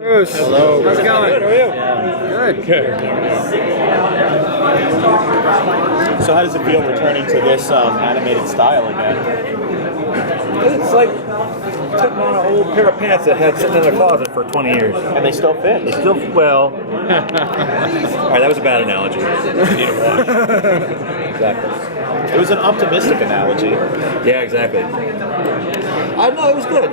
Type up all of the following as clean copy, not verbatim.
Bruce. Hello. How's it going? Good, how are you? Good. Good. So how does it feel returning to this animated style again? It's like putting on an old pair of pants that had sitting in the closet for 20 years. And they still fit? They still, well, all right, that was a bad analogy. You need a wash. Exactly. It was an optimistic analogy. Yeah, exactly. No, it was good.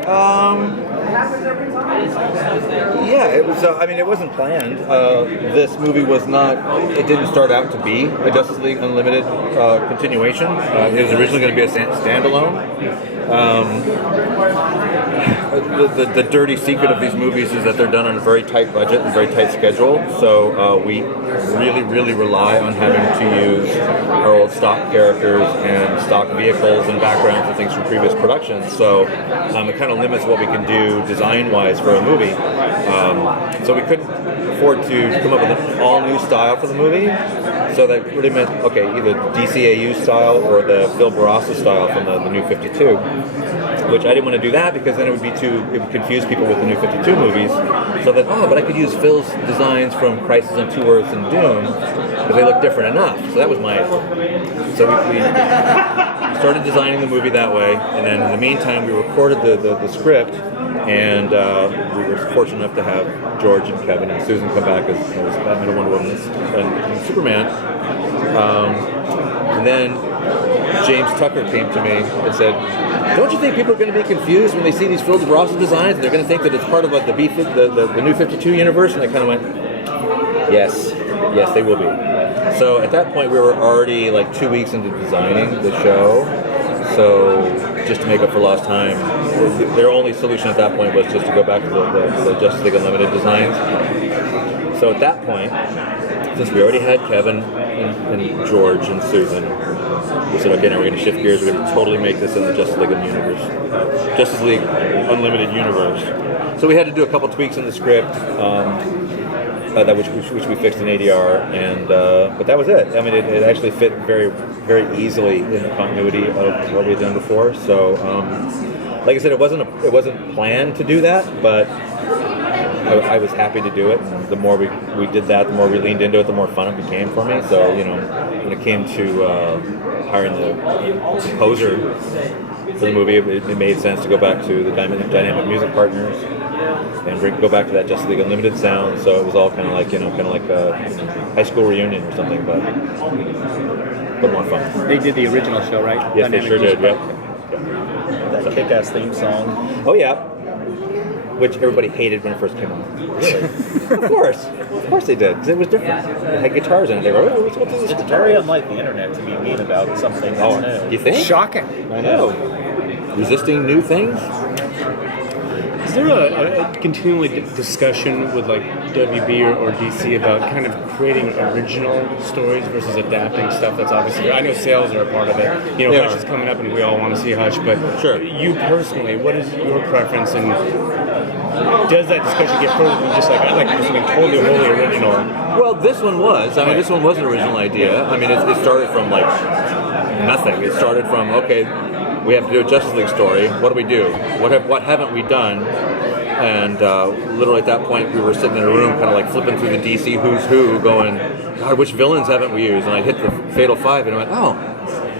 Yeah, it was. I mean, it wasn't planned. This movie was not. It didn't start out to be a Justice League Unlimited continuation. It was originally going to be a standalone. The dirty secret of these movies is that they're done on a very tight budget and very tight schedule. So we really rely on having to use our old stock characters and stock vehicles and backgrounds and things from previous productions. So it kind of limits what we can do design-wise for a movie. So we couldn't afford to come up with an all-new style for the movie. So that really meant, okay, either DCAU style or the Phil Barassa style from the New 52. Which I didn't want to do that because then it would confuse people with the New 52 movies. So that, but I could use Phil's designs from Crisis on Two Earths and Doom because they look different enough. So that was my. So we started designing the movie that way, and then in the meantime we recorded the script, and we were fortunate enough to have George and Kevin and Susan come back as Batman and Wonder Woman and Superman. And then James Tucker came to me and said, "Don't you think people are going to be confused when they see these Phil Barassa designs? And they're going to think that it's part of the New 52 universe?" And I kind of went, "Yes, they will be." So at that point, we were already like 2 weeks into designing the show. So just to make up for lost time, their only solution at that point was just to go back to the Justice League Unlimited designs. So at that point, since we already had Kevin and George and Susan, we said, okay, now we're going to shift gears. We're going to totally make this in the Justice League Unlimited universe. So we had to do a couple tweaks in the script, which we fixed in ADR, and but that was it. I mean, it actually fit very easily in the continuity of what we had done before. So, like I said, it wasn't planned to do that, but I was happy to do it. And the more we did that, the more we leaned into it, the more fun it became for me. So, when it came to hiring the composer for the movie, it made sense to go back to the dynamic music partners and go back to that Justice League Unlimited sound. So it was all kind of like a high school reunion or something, but more fun. They did the original show, right? Yes, they sure did. Yep. That kick-ass theme song. Oh yeah. Which everybody hated when it first came out. Really? Of course they did, because it was different. It had guitars in it. They were, what's this? It's very unlike the internet to be mean about something that's new. You think? Shocking. I know. Resisting new things? Is there a continually discussion with like WB or DC about kind of creating original stories versus adapting stuff that's obviously, I know sales are a part of it. Hush is coming up and we all want to see Hush, but sure. You personally, what is your preference, and does that discussion get further than just like, I'd like to do something totally wholly original? Well, this one was. I mean, this one was an original idea. I mean, it started from like nothing. It started from, okay, we have to do a Justice League story. What do we do? What haven't we done? And literally at that point, we were sitting in a room, kind of like flipping through the DC Who's Who, going, God, which villains haven't we used? And I hit the Fatal Five, and I went, oh,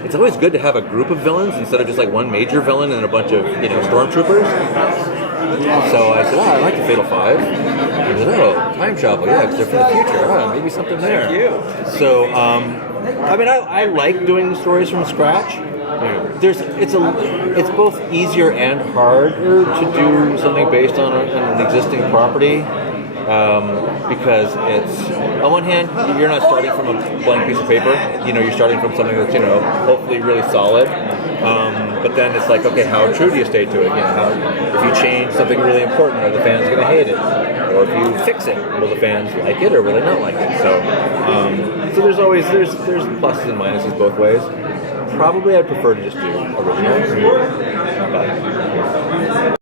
it's always good to have a group of villains instead of just like one major villain and a bunch of stormtroopers. So I said, I like the Fatal Five. I said, time travel, yeah, because they're from the future. Maybe something there. Thank you. So, I mean, I like doing stories from scratch. It's both easier and harder to do something based on an existing property, because it's, on one hand, you're not starting from a blank piece of paper. You're starting from something that's hopefully really solid. But then it's like, okay, how true do you stay to it? If you change something really important, are the fans going to hate it? Or if you fix it, will the fans like it or will they not like it? So there's pluses and minuses both ways. Probably I'd prefer to just do original.